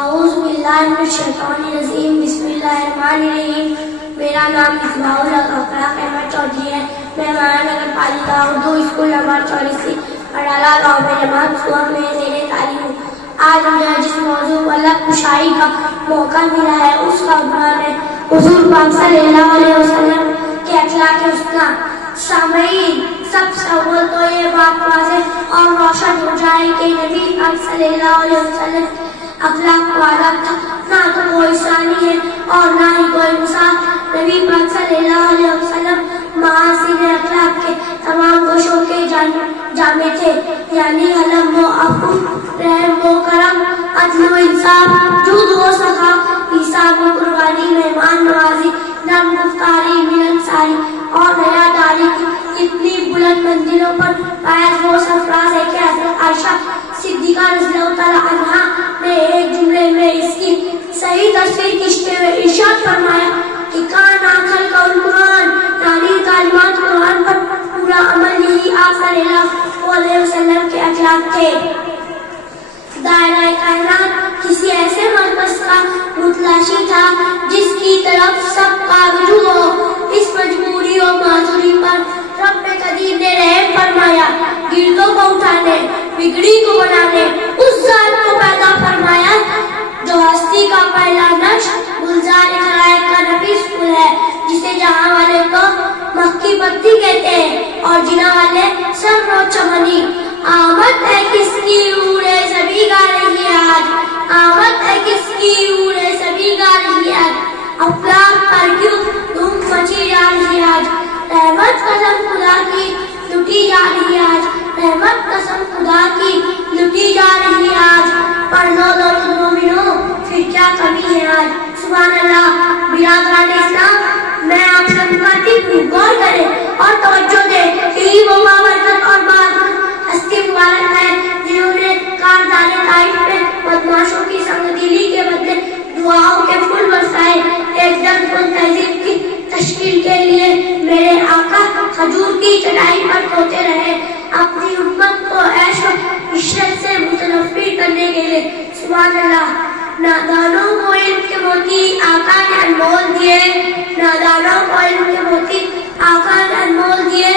اعوذ باللہ من الشیطان الرجیم بسم اللہ الرحمن الرحیم. میرا نام مصباح الحق احمد چودھری ہے. میں مہارانا نگر پالیکا اردو اسکول نمبر 84 سے اڈالہ گاؤں میں جماعت صبح میں زیر تعلیم ہوں. آج مجھے جس موضوع پر لب کشائی کا موقع ملا ہے اس کا عنوان ہے حضور پاک صلی اللہ علیہ وسلم کے اخلاق حسنہ. سامعین، سب سے اول تو یہ بات واضح اور روشن ہو جائے کہ نبی پاک صلی اللہ علیہ وسلم اخلاق کو عادت تھا. نہ تو کوئی ثانی ہے اور نہ ہی کوئی مثال. نبی پاک صلی اللہ علیہ وسلم محاسن اخلاق کے تمام گوشوں کے جامع تھے، یعنی حلم و عفو، رحم و کرم، عدل و انصاف، جود و سخا، ایثار و قربانی، مہمان نوازی، نرم گفتاری، ملنساری اور حیاداری کی اتنی بلند منزلوں پر فائز وہ افراد ہے کہ حضرت عائشہ صدیقہ رضی اللہ تعالیٰ عنہا نے ایک جملے میں اس کی صحیح تصویر کھینچتے ہوئے ارشاد فرمایا کہ کان آخر کا قرآن، یعنی تعلیمات قرآن پر پورا عمل یہی آپ صلی اللہ علیہ وسلم کے اخلاق تھے. دائرہ کائنات کسی ایسے مرکز کا متلاشی تھا جس کی طرف سب کا رجوع ہو. اس مجبوری و معذوری پر رب قدیر نے رحم فرمایا. گردوں کو اٹھانے، بگڑی کو بنانے اس ذات کو پیدا فرمایا جو ہستی کا پہلا نقش گلزار خلائق کا نفیس پھول ہے، جسے جہاں والے تو مکھی پتی کہتے ہیں اور جناں والے سر و چمنی. آمد ہے کس کی اڑے سبھی گا رہی ہے آج، آمد ہے کس کی اڑے سبھی گا رہی ہے آج. افلاک پر کیوں دھوم مچی جا رہی ہے آج. رحمت قسم خدا کی لٹی جا رہی ہے آج، رحمت قسم خدا کی لٹی جا رہی ہے آج. پڑھ لو درود مومنو پھر کیا کمی ہے آج. سبحان اللہ. برادران اسلام، میں آپ سے مخاطب ہوں، غور کریں اور توجہ دیں کہ یہ وہ بابرکت اور بہادر ہستی مبارک ہے جنہوں نے کاردان طائف میں بدماشوں کی سنگدلی کے بدلے دعاؤں کے پھول برسائے. ایک درد کن تہذیب کی تشکیل کے لیے میرے آقا کھجور کی چٹائی پر سوتے رہے، اپنی امت کو عیش و عشرت سے متنفر کرنے کے لیے. سبحان اللہ. نادانوں کو علم کے موتی آقا نے انمول دیے، نادانوں کو علم کے موتی آقا نے انمول دیے.